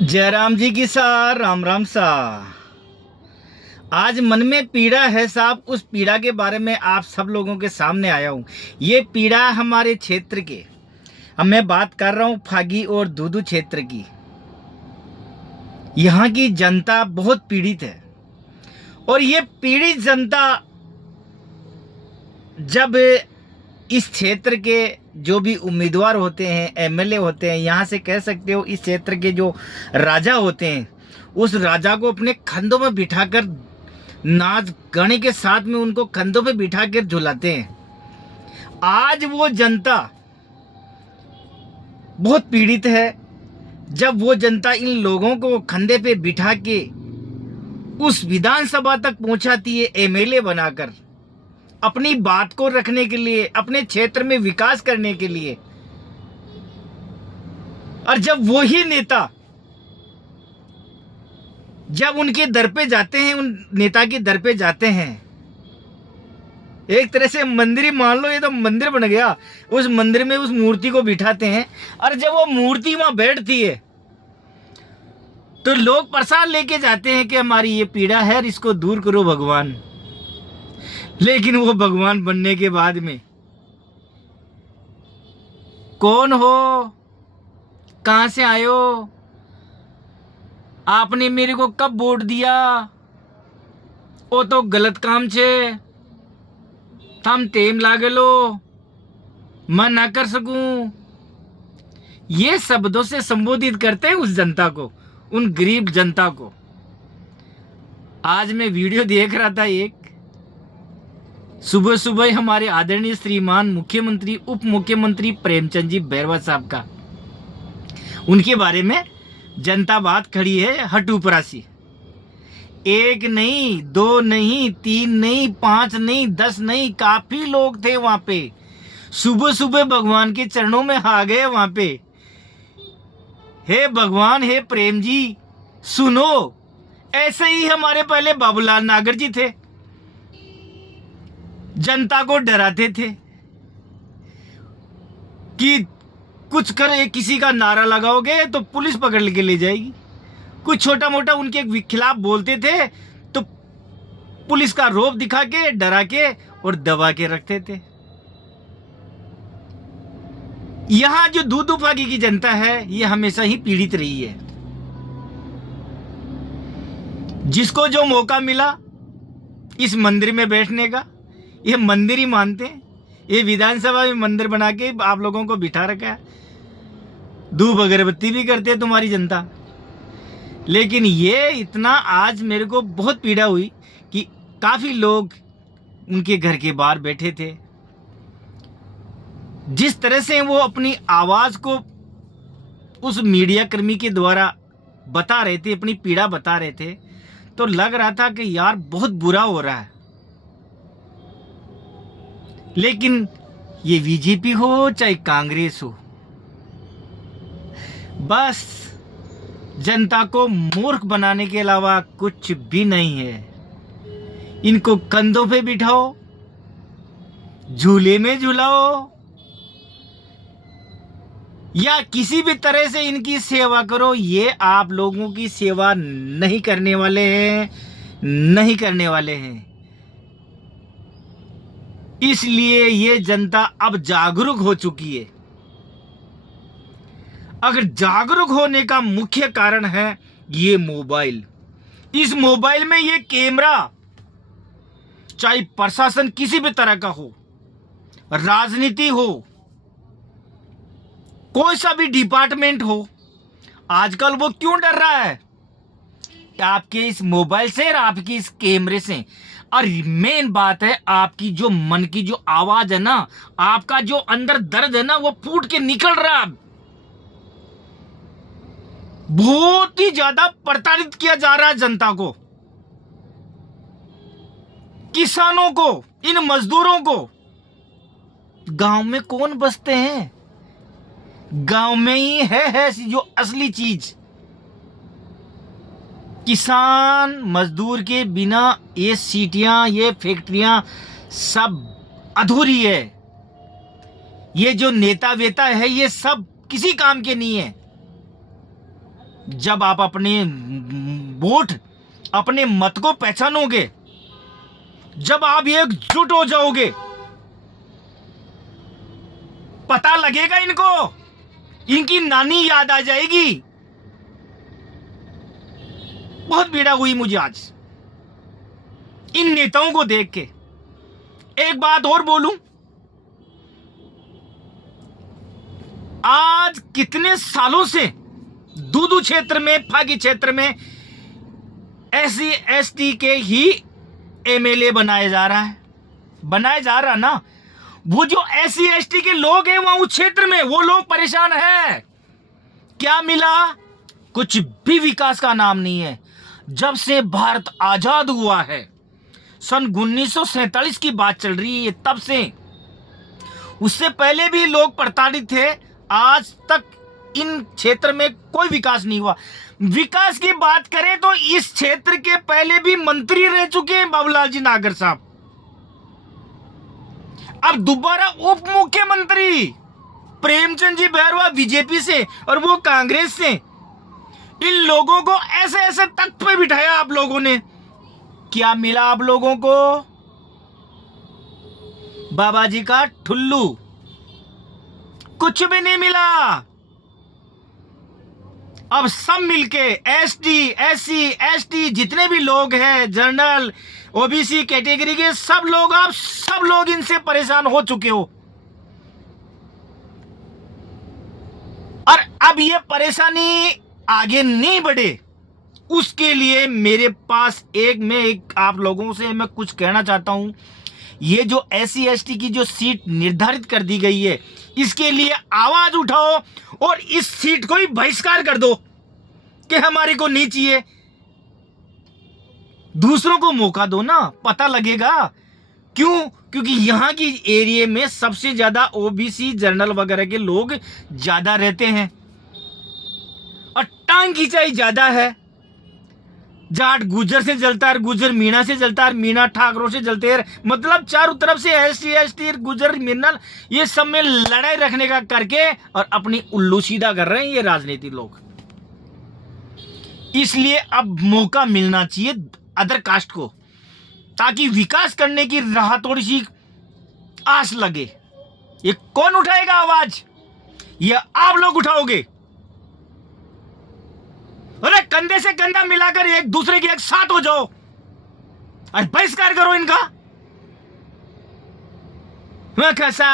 जयराम जी की सा राम राम सा। आज मन में पीड़ा है साहब, उस पीड़ा के बारे में आप सब लोगों के सामने आया हूँ। ये पीड़ा हमारे क्षेत्र के, अब मैं बात कर रहा हूँ फागी और दूदू क्षेत्र की। यहाँ की जनता बहुत पीड़ित है और ये पीड़ित जनता जब इस क्षेत्र के जो भी उम्मीदवार होते हैं, एमएलए होते हैं, यहाँ से कह सकते हो इस क्षेत्र के जो राजा होते हैं, उस राजा को अपने कंधों में बिठाकर नाच गाने के साथ में उनको कंधों पे बिठाकर झुलाते हैं। आज वो जनता बहुत पीड़ित है। जब वो जनता इन लोगों को कंधे पे बिठा के उस विधानसभा तक पहुंचाती है एमएलए बनाकर, अपनी बात को रखने के लिए, अपने क्षेत्र में विकास करने के लिए, और जब वो ही नेता जब उनके दर पे जाते हैं, उन नेता के दर पे जाते हैं, एक तरह से मंदिर ही मान लो, ये तो मंदिर बन गया। उस मंदिर में उस मूर्ति को बिठाते हैं और जब वो मूर्ति वहां बैठती है तो लोग प्रसाद लेके जाते हैं कि हमारी ये पीड़ा है और इसको दूर करो भगवान। लेकिन वो भगवान बनने के बाद में कौन हो, कहां से आयो, आपने मेरे को कब वोट दिया, वो तो गलत काम छे, थम टेम लागे लो, मैं ना कर सकूं, ये शब्दों से संबोधित करते हैं उस जनता को, उन गरीब जनता को। आज मैं वीडियो देख रहा था, एक सुबह सुबह हमारे आदरणीय श्रीमान मुख्यमंत्री उप मुख्यमंत्री प्रेमचंद जी बैरवा साहब का, उनके बारे में जनता बात खड़ी है हटूपरासी। एक नहीं, दो नहीं, तीन नहीं, 5 नहीं, 10 नहीं, काफी लोग थे वहां पे। सुबह सुबह भगवान के चरणों में आ गए वहां पे। हे भगवान, हे प्रेम जी सुनो। ऐसे ही हमारे पहले बाबूलाल नागर जी थे, जनता को डराते थे कि कुछ करे, किसी का नारा लगाओगे तो पुलिस पकड़ के ले जाएगी। कुछ छोटा मोटा उनके खिलाफ बोलते थे तो पुलिस का रौब दिखा के, डरा के और दबा के रखते थे। यहां जो दूदू फागी की जनता है, ये हमेशा ही पीड़ित रही है। जिसको जो मौका मिला इस मंदिर में बैठने का, ये मंदिर ही मानते हैं। ये विधानसभा में मंदिर बना के आप लोगों को बिठा रखा है, धूप अगरबत्ती भी करते हैं तुम्हारी जनता। लेकिन ये इतना आज मेरे को बहुत पीड़ा हुई कि काफी लोग उनके घर के बाहर बैठे थे। जिस तरह से वो अपनी आवाज को उस मीडिया कर्मी के द्वारा बता रहे थे, अपनी पीड़ा बता रहे थे, तो लग रहा था कि यार बहुत बुरा हो रहा है। लेकिन ये बीजेपी हो चाहे कांग्रेस हो, बस जनता को मूर्ख बनाने के अलावा कुछ भी नहीं है। इनको कंधों पे बिठाओ, झूले में झुलाओ, या किसी भी तरह से इनकी सेवा करो। ये आप लोगों की सेवा नहीं करने वाले हैं, नहीं करने वाले हैं। इसलिए ये जनता अब जागरूक हो चुकी है। अगर जागरूक होने का मुख्य कारण है ये मोबाइल। इस मोबाइल में ये कैमरा, चाहे प्रशासन किसी भी तरह का हो, राजनीति हो, कोई सा भी डिपार्टमेंट हो, आजकल वो क्यों डर रहा है? आपके इस मोबाइल से और आपकी इस कैमरे से। और मेन बात है, आपकी जो मन की जो आवाज है ना, आपका जो अंदर दर्द है ना, वो फूट के निकल रहा है। बहुत ही ज्यादा प्रताड़ित किया जा रहा है जनता को, किसानों को, इन मजदूरों को। गांव में कौन बसते हैं? गांव में ही है जो असली चीज। किसान मजदूर के बिना ये सीटियां, ये फैक्ट्रियां सब अधूरी है। ये जो नेता वेता है, ये सब किसी काम के नहीं है। जब आप अपने वोट, अपने मत को पहचानोगे, जब आप एकजुट हो जाओगे, पता लगेगा इनको, इनकी नानी याद आ जाएगी। बहुत पीड़ा हुई मुझे आज इन नेताओं को देख के। एक बात और बोलूं, आज कितने सालों से दूदू क्षेत्र में, फागी क्षेत्र में SC ST के ही MLA बनाया जा रहा ना। वो जो SC ST के लोग हैं वहां उस क्षेत्र में, वो लोग परेशान हैं। क्या मिला? कुछ भी विकास का नाम नहीं है। जब से भारत आजाद हुआ है, सन 1947 की बात चल रही है, तब से, उससे पहले भी लोग प्रताड़ित थे। आज तक इन क्षेत्र में कोई विकास नहीं हुआ। विकास की बात करें तो इस क्षेत्र के पहले भी मंत्री रह चुके हैं बाबूलाल जी नागर साहब, अब दोबारा उप मुख्यमंत्री प्रेमचंद जी बैरवा बीजेपी से और वो कांग्रेस से। इन लोगों को ऐसे ऐसे तख्त पे बिठाया आप लोगों ने। क्या मिला आप लोगों को? बाबा जी का ठुल्लू, कुछ भी नहीं मिला। अब सब मिलके ST SC ST जितने भी लोग हैं, जनरल OBC कैटेगरी के सब लोग, आप सब लोग इनसे परेशान हो चुके हो। और अब ये परेशानी आगे नहीं बढ़े, उसके लिए मेरे पास एक आप लोगों से मैं कुछ कहना चाहता हूं। ये जो SC ST की जो सीट निर्धारित कर दी गई है, इसके लिए आवाज उठाओ और इस सीट को ही बहिष्कार कर दो कि हमारे को नहीं चाहिए। दूसरों को मौका दो ना, पता लगेगा। क्यों? क्योंकि यहां की एरिया में सबसे ज्यादा OBC जनरल वगैरह के लोग ज्यादा रहते हैं और टांग खिंचाई ज्यादा है। जाट गुजर से जलता है, गुजर मीणा से जलता है, मीणा ठाकरों से जलते हैं। मतलब चारों तरफ से SC ST गुजर मिनल ये सब में लड़ाई रखने का करके और अपनी उल्लू सीधा कर रहे हैं ये राजनीति लोग। इसलिए अब मौका मिलना चाहिए अदर कास्ट को, ताकि विकास करने की राह थोड़ी सी आस लगे। ये कौन उठाएगा आवाज? ये आप लोग उठाओगे। अरे कंधे से कंधा मिलाकर एक दूसरे के एक साथ हो जाओ और बहिष्कार करो इनका।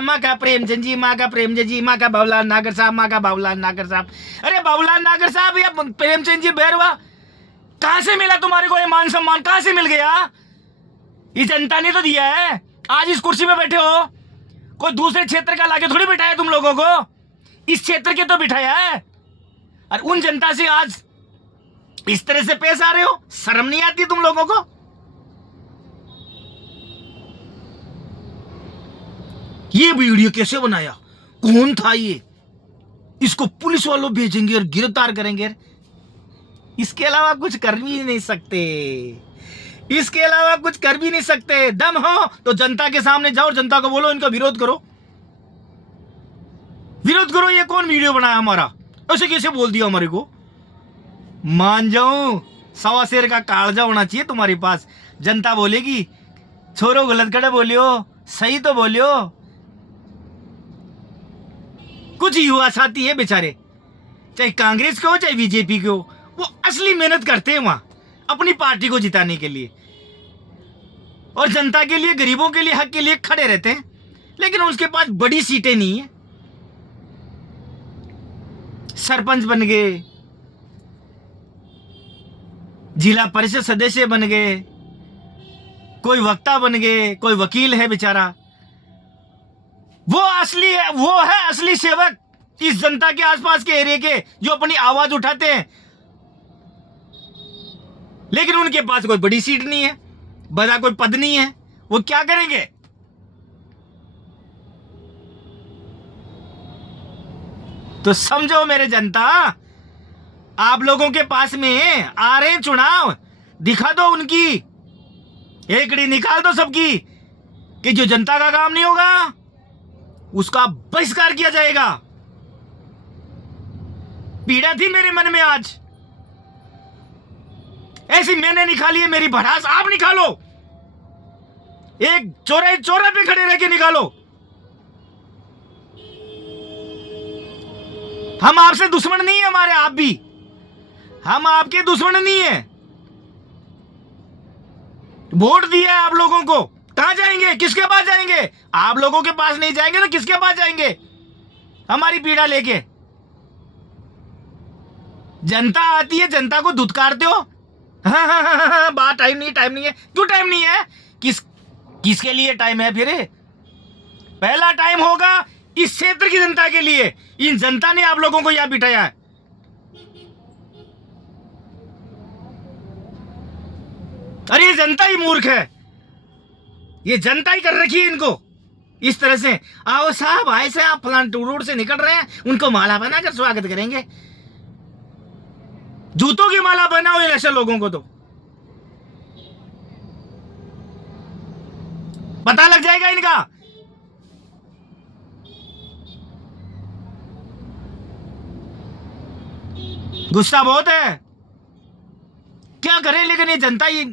माँ का प्रेमचंद जी, माँ का प्रेमचंद जी, माँ का बाबूलाल नागर साहब, माँ का बाबूलाल नागर साहब। अरे बाबूलाल नागर साहब या प्रेमचंद जी बैरवा, कहां से मिला तुम्हारे को ये मान सम्मान? कहां से मिल गया? ये जनता ने तो दिया है। आज इस कुर्सी पे बैठे हो, कोई दूसरे क्षेत्र का लाके थोड़ी बिठाया तुम लोगों को, इस क्षेत्र के तो बिठाया है। और उन जनता से आज इस तरह से पेश आ रहे हो, शर्म नहीं आती तुम लोगों को? ये वीडियो कैसे बनाया? कौन था ये? इसको पुलिस वालों भेजेंगे और गिरफ्तार करेंगे। इसके अलावा कुछ कर भी नहीं सकते। इसके अलावा कुछ कर भी नहीं सकते। दम हो तो जनता के सामने जाओ और जनता को बोलो इनका विरोध करो, विरोध करो। ये कौन वीडियो बनाया हमारा? ऐसे कैसे बोल दिया हमारे को? मान जाऊं, 1.25 शेर का कालजा होना चाहिए तुम्हारे पास। जनता बोलेगी छोरो गलत कड़े बोलियो, सही तो बोलियो। कुछ युवा साथी है बेचारे, चाहे कांग्रेस के हो चाहे बीजेपी के हो, वो असली मेहनत करते हैं वहां अपनी पार्टी को जिताने के लिए और जनता के लिए, गरीबों के लिए, हक के लिए खड़े रहते हैं। लेकिन उसके पास बड़ी सीटें नहीं है। सरपंच बन गए, जिला परिषद सदस्य बन गए, कोई वक्ता बन गए, कोई वकील है बेचारा। वो असली है, वो है असली सेवक इस जनता के आसपास के एरिया के, जो अपनी आवाज उठाते हैं। लेकिन उनके पास कोई बड़ी सीट नहीं है, बड़ा कोई पद नहीं है। वो क्या करेंगे? तो समझो मेरे जनता, आप लोगों के पास में आ रहे हैं चुनाव, दिखा दो उनकी एकड़ी, निकाल दो सबकी कि जो जनता का काम नहीं होगा उसका बहिष्कार किया जाएगा। पीड़ा थी मेरे मन में आज ऐसी मैंने निकाली है मेरी भड़ास, आप निकालो, एक चौराहे चौराहे पे खड़े रह के निकालो। हम आपसे दुश्मन नहीं है, हमारे आप भी, हम आपके दुश्मन नहीं है। वोट दिया है आप लोगों को, कहां जाएंगे, किसके पास जाएंगे? आप लोगों के पास नहीं जाएंगे तो किसके पास जाएंगे? हमारी पीड़ा लेके। जनता आती है, जनता को धुतकारते हो। हाँ, बात टाइम नहीं है। क्यों टाइम नहीं है? किसके लिए टाइम है फिर? पहला टाइम होगा इस क्षेत्र की जनता के लिए। इन जनता ने आप लोगों को यहां बिठाया है। अरे ये जनता ही मूर्ख है, ये जनता ही कर रखी है इनको इस तरह से। आओ साहब, ऐसे आप फलान रोड से निकल रहे हैं, उनको माला बनाकर स्वागत करेंगे। जूतों की माला बनाओ इन ऐसे लोगों को, तो पता लग जाएगा इनका। गुस्सा बहुत है, क्या करें, लेकिन ये जनता ही।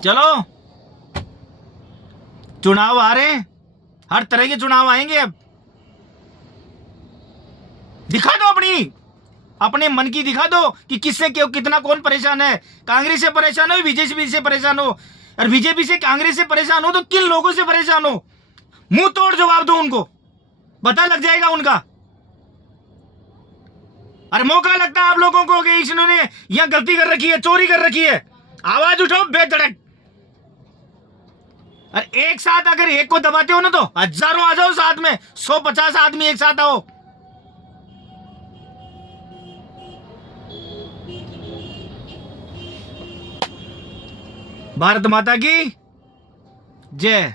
चलो, चुनाव आ रहे हैं, हर तरह के चुनाव आएंगे। अब दिखा दो अपने मन की, दिखा दो कि किससे क्यों कितना कौन परेशान है। कांग्रेस से परेशान हो, बीजेपी से परेशान हो, और बीजेपी से कांग्रेस से परेशान हो तो किन लोगों से परेशान हो? मुंह तोड़ जवाब दो उनको, पता लग जाएगा उनका। अरे मौका लगता है आप लोगों को कि इन्होंने यहां गलती कर रखी है, चोरी कर रखी है, आवाज उठाओ बेधड़क। अरे एक साथ अगर एक को दबाते हो ना तो हजारों आ जाओ साथ में, 150 आदमी एक साथ आओ। भारत माता की जय।